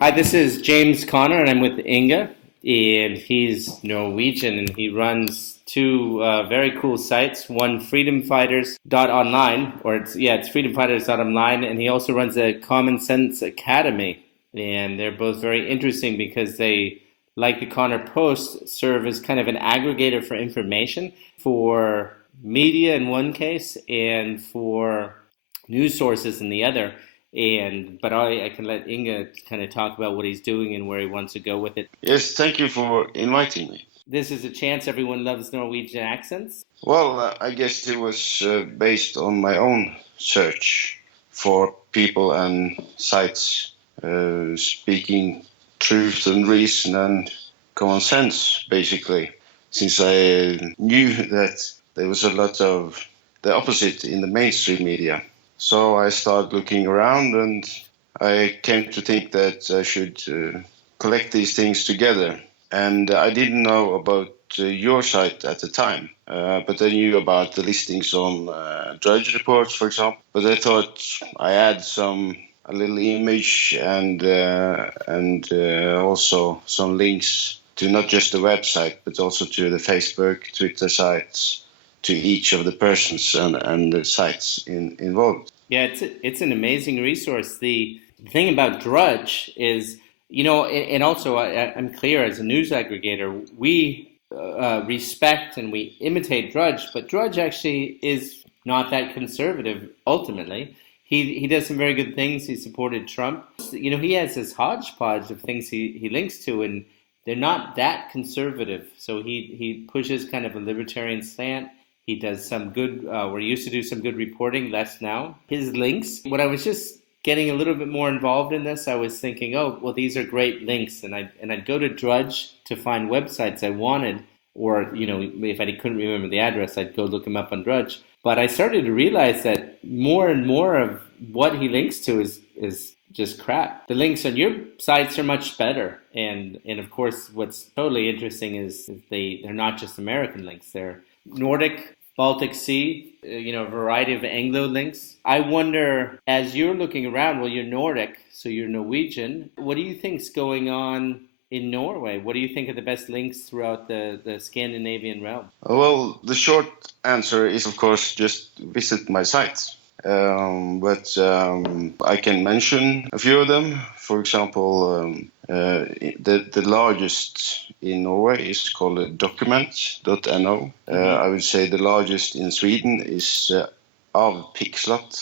Hi, this is James Connor, and I'm with Inge, and he's Norwegian, and he runs two very cool sites. One, freedomfighters.online, it's freedomfighters.online, and he also runs a Common Sense Academy, and they're both very interesting because they, like the Connor Post, serve as kind of an aggregator for information for media in one case and for news sources in the other. But I can let Inge kind of talk about what he's doing and where he wants to go with it. Yes, thank you for inviting me. This is a chance. Everyone loves Norwegian accents. Well, I guess it was based on my own search for people and sites speaking truth and reason and common sense, basically, since I knew that there was a lot of the opposite in the mainstream media. So I started looking around and I came to think that I should collect these things together. And I didn't know about your site at the time, but I knew about the listings on Drudge reports, for example. But I thought I add a little image and also some links to not just the website, but also to the Facebook, Twitter sites, to each of the persons and the sites involved. Yeah, it's an amazing resource. The thing about Drudge is, and also I'm clear as a news aggregator, we respect and we imitate Drudge, but Drudge actually is not that conservative ultimately. He does some very good things. He supported Trump. He has this hodgepodge of things he links to, and they're not that conservative. So he pushes kind of a libertarian slant. He does some good, we're used to do some good reporting, less now. His links, when I was just getting a little bit more involved in this, I was thinking, oh, well, these are great links. And I'd go to Drudge to find websites I wanted, or, if I couldn't remember the address, I'd go look them up on Drudge. But I started to realize that more and more of what he links to is just crap. The links on your sites are much better. And of course, what's totally interesting is they're not just American links. They're Nordic, Baltic Sea, a variety of Anglo links. I wonder, as you're looking around, well, you're Nordic, so you're Norwegian. What do you think's going on in Norway? What do you think are the best links throughout the Scandinavian realm? Well, the short answer is, of course, just visit my sites. But I can mention a few of them. For example, the largest in Norway is called document.no. I would say the largest in Sweden is avpixlat.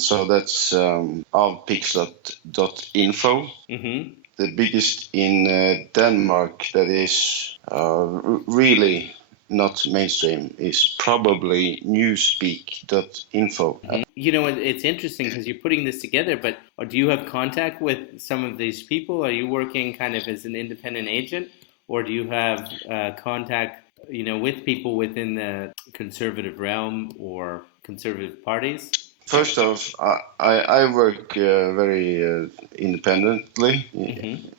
So that's avpixlat.info. Mm-hmm. The biggest in Denmark that is really not mainstream is probably newspeak.info. Mm-hmm. It's interesting because you're putting this together, but do you have contact with some of these people? Are you working kind of as an independent agent, or do you have contact, with people within the conservative realm or conservative parties? First off, I work very independently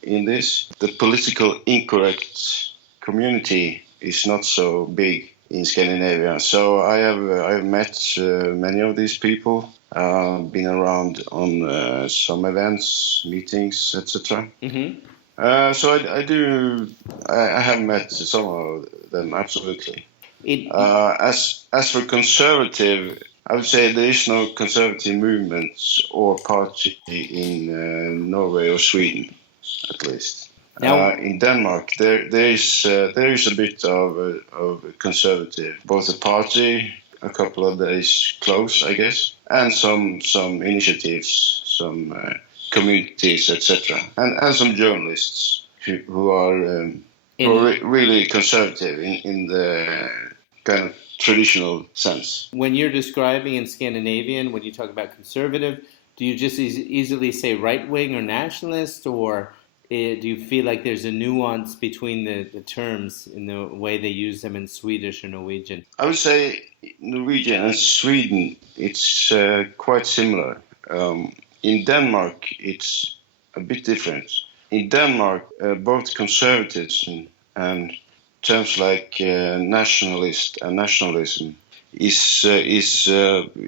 in this. The political incorrect community is not so big in Scandinavia. So I've met many of these people, been around on some events, meetings, etc. Mm-hmm. So I have met some of them, absolutely. As for conservative, I would say there is no conservative movement or party in Norway or Sweden, at least. Now, in Denmark, there is a bit of conservative, both a party, a couple of days close, I guess, and some initiatives, some communities, etc., and some journalists who are really conservative in the kind of traditional sense. When you're describing in Scandinavian, when you talk about conservative, do you just easily say right-wing or nationalist, or do you feel like there's a nuance between the terms in the way they use them in Swedish or Norwegian? I would say Norwegian and Sweden, it's quite similar. In Denmark, it's a bit different. In Denmark, both conservatives and terms like nationalist and nationalism is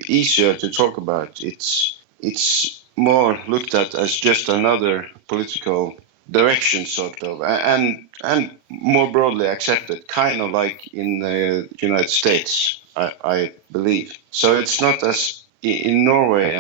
easier to talk about. It's more looked at as just another political direction, sort of, and more broadly accepted, kind of like in the United States, I believe. So it's not as in Norway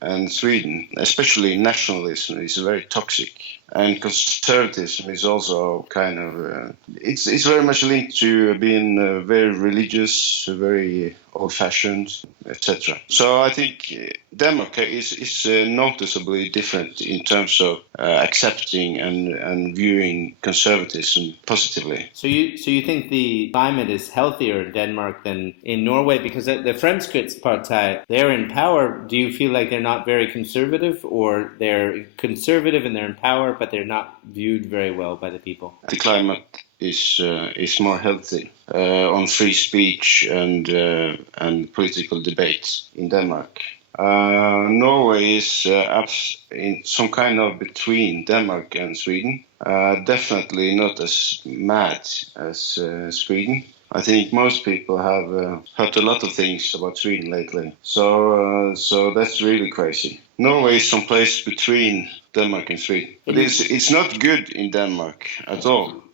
and Sweden, especially nationalism is very toxic, and conservatism is also kind of it's very much linked to being very religious, very old-fashioned, etc. So I think Denmark is noticeably different in terms of accepting and viewing conservatism positively. So you think the climate is healthier in Denmark than in Norway? Because the Fremskrittspartiet, they're in power. Do you feel like they're not very conservative, or they're conservative and they're in power, but they're not viewed very well by the people? The climate is more healthy on free speech and political debate in Denmark. Norway is in some kind of between Denmark and Sweden. Definitely not as mad as Sweden. I think most people have heard a lot of things about Sweden lately. So that's really crazy. Norway is someplace between Denmark and Sweden. But it's not good in Denmark at all.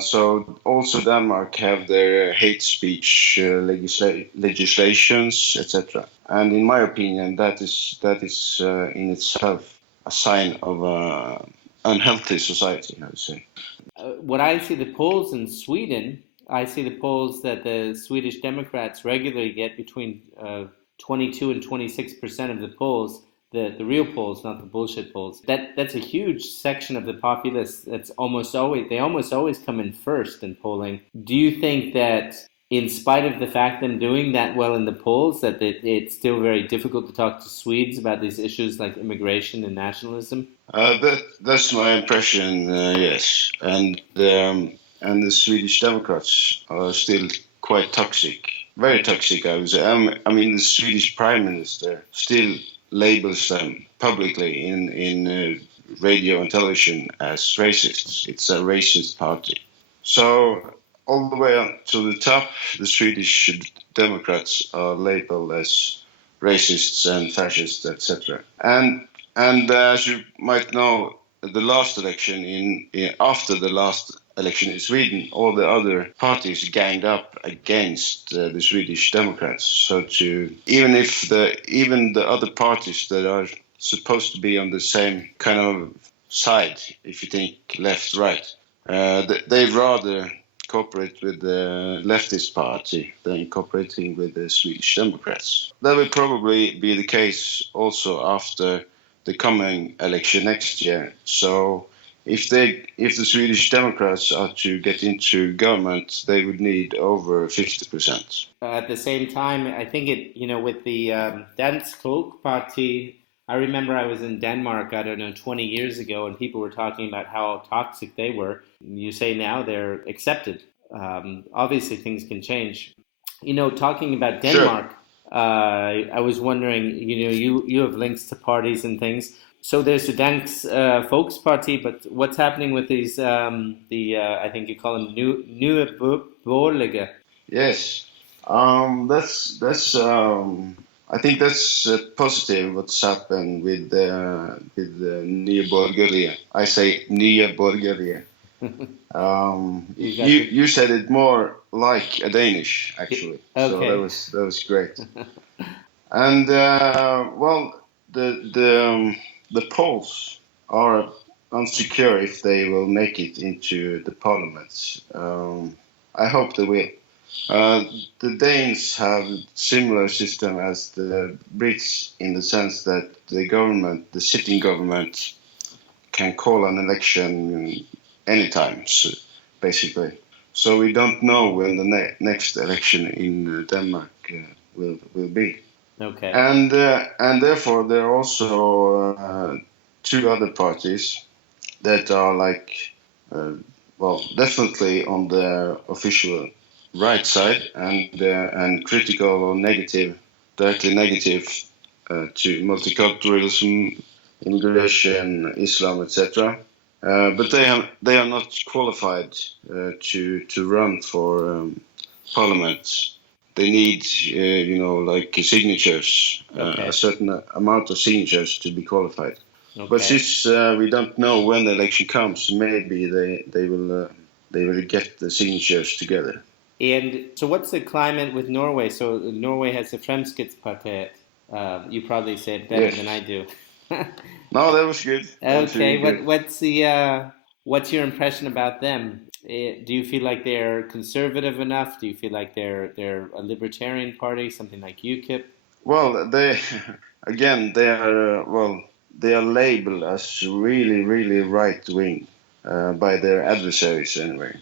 So also Denmark have their hate speech legislations, etc. And in my opinion, that is in itself a sign of an unhealthy society, I would say. When I see the polls in Sweden, I see the polls that the Swedish Democrats regularly get between 22 and 26% of the polls. The real polls, not the bullshit polls. That's a huge section of the populace. They almost always come in first in polling. Do you think that in spite of the fact them doing that well in the polls, that it's still very difficult to talk to Swedes about these issues like immigration and nationalism? That's my impression. Yes, and the Swedish Democrats are still quite toxic, very toxic, I would say. I mean, the Swedish Prime Minister still labels them publicly in radio and television as racists. It's a racist party. So all the way up to the top, the Swedish Democrats are labeled as racists and fascists, etc. And as you might know, the last election after the last election in Sweden, all the other parties ganged up against the Swedish Democrats. So even the other parties that are supposed to be on the same kind of side, if you think left, right, they rather cooperate with the leftist party than cooperating with the Swedish Democrats. That will probably be the case also after the coming election next year. So if the Swedish Democrats are to get into government, they would need over 50%. At the same time, I think with the Dansk Folkeparti, I remember I was in Denmark, 20 years ago, and people were talking about how toxic they were. You say now they're accepted. Obviously, things can change. Talking about Denmark, sure. I was wondering, you have links to parties and things. So there's the Dansk Folkeparti, but what's happening with these, I think you call them Nye Borgerlige? Yes, that's I think that's positive what's happened with the Nye Borgerlige. I say Nye Borgerlige. You said it more like a Danish, actually. Okay. So that was great. And the polls are unsecure if they will make it into the parliament. I hope they will. The Danes have similar system as the Brits in the sense that the sitting government, can call an election anytime, basically. So we don't know when the next election in Denmark will be. Okay. And therefore there are also two other parties that are definitely on the official right side and critical or directly negative to multiculturalism, immigration, Islam, etc. But they are not qualified to run for parliament they need, like signatures, Okay. a certain amount of signatures to be qualified. Okay. But since we don't know when the election comes, maybe they will get the signatures together. And so what's the climate with Norway? So Norway has the Fremskrittspartiet. You probably say it better than I Yes. do. No, that was good. That was Okay, really good. what's your impression about them? Do you feel like they're conservative enough? Do you feel like they're a libertarian party, something like UKIP? Well, they again they are labeled as really really right wing by their adversaries anyway.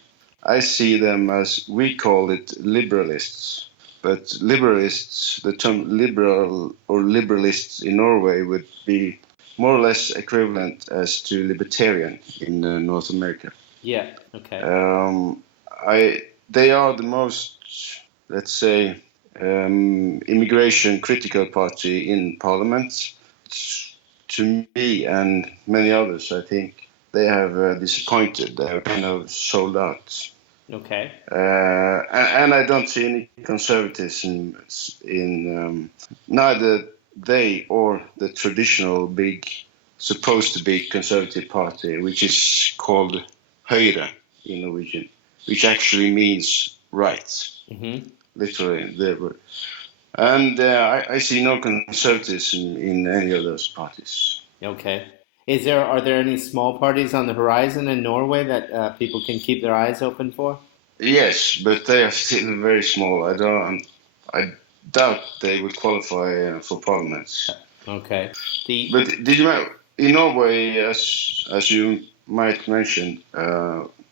I see them as, we call it, liberalists. But liberalists, the term liberal or liberalists in Norway would be more or less equivalent as to libertarian in North America. Yeah. Okay. Um, they are the most, let's say, immigration critical party in parliament. To me and many others, I think they have disappointed. They are kind of sold out. Okay. And I don't see any conservatism in neither they or the traditional big, supposed to be conservative party, which is called Høyre in Norwegian, which actually means right, Mm-hmm. literally the word. And I see no conservatism in any of those parties. Okay. Are there any small parties on the horizon in Norway that people can keep their eyes open for? Yes, but they are still very small. I doubt they would qualify for parliament. Okay. The But did you know, in Norway, as you might mention,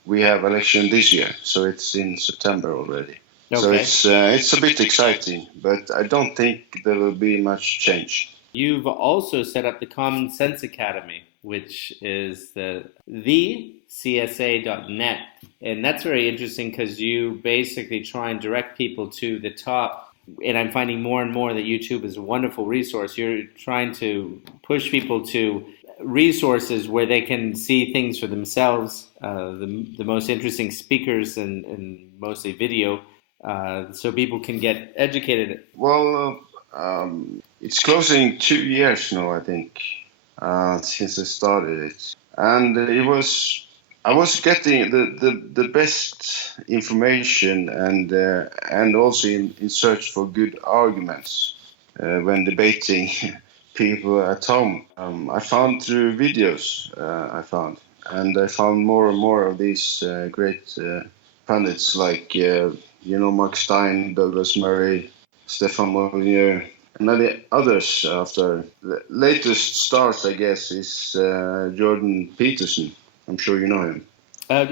we have election this year, so it's in September already. So Okay. it's a bit exciting, but I don't think there will be much change. You've also set up the Common Sense Academy, which is the CSA.net. And that's very interesting because you basically try and direct people to the top. And I'm finding more and more that YouTube is a wonderful resource. You're trying to push people to resources where they can see things for themselves, the most interesting speakers and mostly video, so people can get educated. Well, it's closing 2 years now, I think, since I started it, and I was getting the best information and also in search for good arguments when debating people at home. I found through videos. And I found more and more of these great pundits like Mark Stein, Douglas Murray, Stefan Molyneux, and many others. After the latest start, I guess, is Jordan Peterson. I'm sure you know him.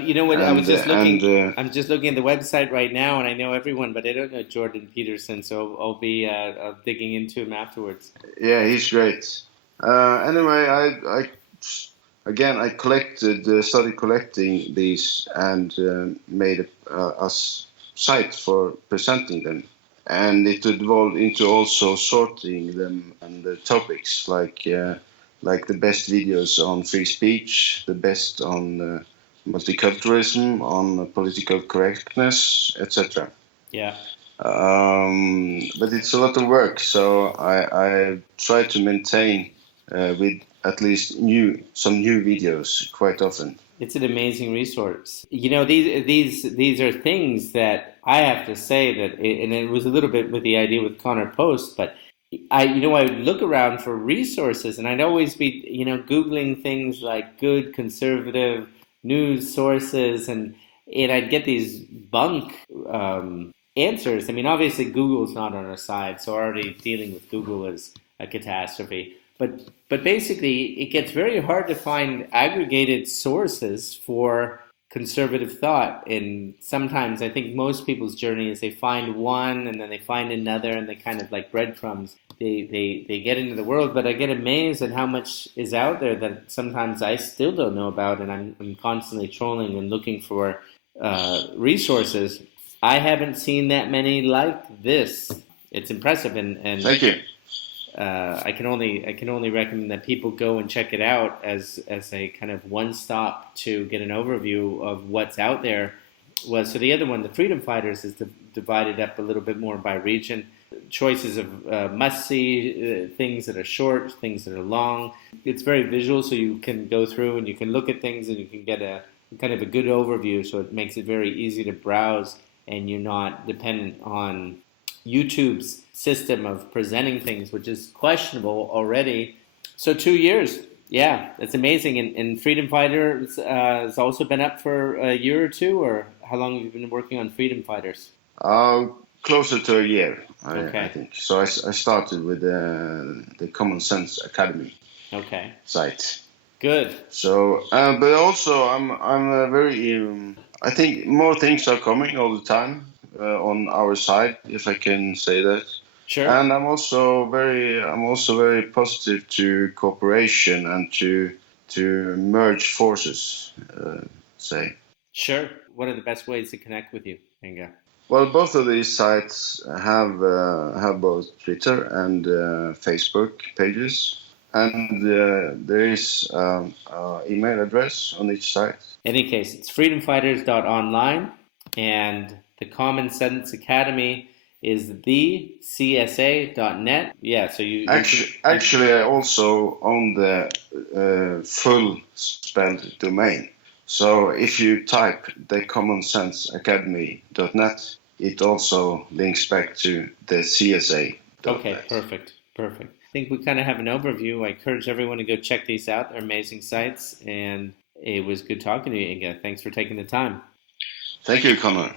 You know what? I was And just looking. and I'm just looking at the website right now, and I know everyone, but I don't know Jordan Peterson. So I'll be digging into him afterwards. yeah, he's great. Anyway, I started collecting these and made a site for presenting them. And it evolved into also sorting them and the topics like the best videos on free speech, the best on multiculturalism, on political correctness, etc. Yeah. But it's a lot of work, so I try to maintain with at least some new videos quite often. It's an amazing resource. You know, these are things that I have to say that, and it was a little bit with the idea with Connor Post, but I would look around for resources, and I'd always be, Googling things like good conservative news sources, and I'd get these bunk answers. I mean, obviously Google's not on our side, so already dealing with Google is a catastrophe. But basically, it gets very hard to find aggregated sources for conservative thought. And sometimes I think most people's journey is they find one and then they find another and they kind of like breadcrumbs. They get into the world, but I get amazed at how much is out there that sometimes I still don't know about, and I'm constantly trolling and looking for resources. I haven't seen that many like this. It's impressive, and Thank you. I can only recommend that people go and check it out as a kind of one stop to get an overview of what's out there. was, so the other one, the Freedom Fighters, is divided up a little bit more by region. Choices of must-see, things that are short, things that are long. It's very visual, so you can go through and you can look at things and you can get a kind of a good overview, so it makes it very easy to browse and you're not dependent on YouTube's system of presenting things, which is questionable already. So 2 years, yeah, that's amazing. And Freedom Fighters has also been up for a year or two, or how long have you been working on Freedom Fighters? Uh, Closer to a year, I Okay, think. So I started with the Common Sense Academy okay, site. good. So, but also I'm very I think more things are coming all the time on our side, if I can say that. Sure, And I'm also very positive to cooperation and to merge forces. Say. sure. What are the best ways to connect with you, Inge? Well, both of these sites have both Twitter and Facebook pages, and there is email address on each site. In any case, it's freedomfighters.online, and the Common Sense Academy is the CSA.net. Yeah, so Actually, I also own the full spelled domain. So if you type the Common Sense Academy.net, it also links back to the CSA.net. Okay, perfect, perfect. I think we kind of have an overview. I encourage everyone to go check these out. They're amazing sites, and it was good talking to you, Inge. Thanks for taking the time. Thank you, Connor.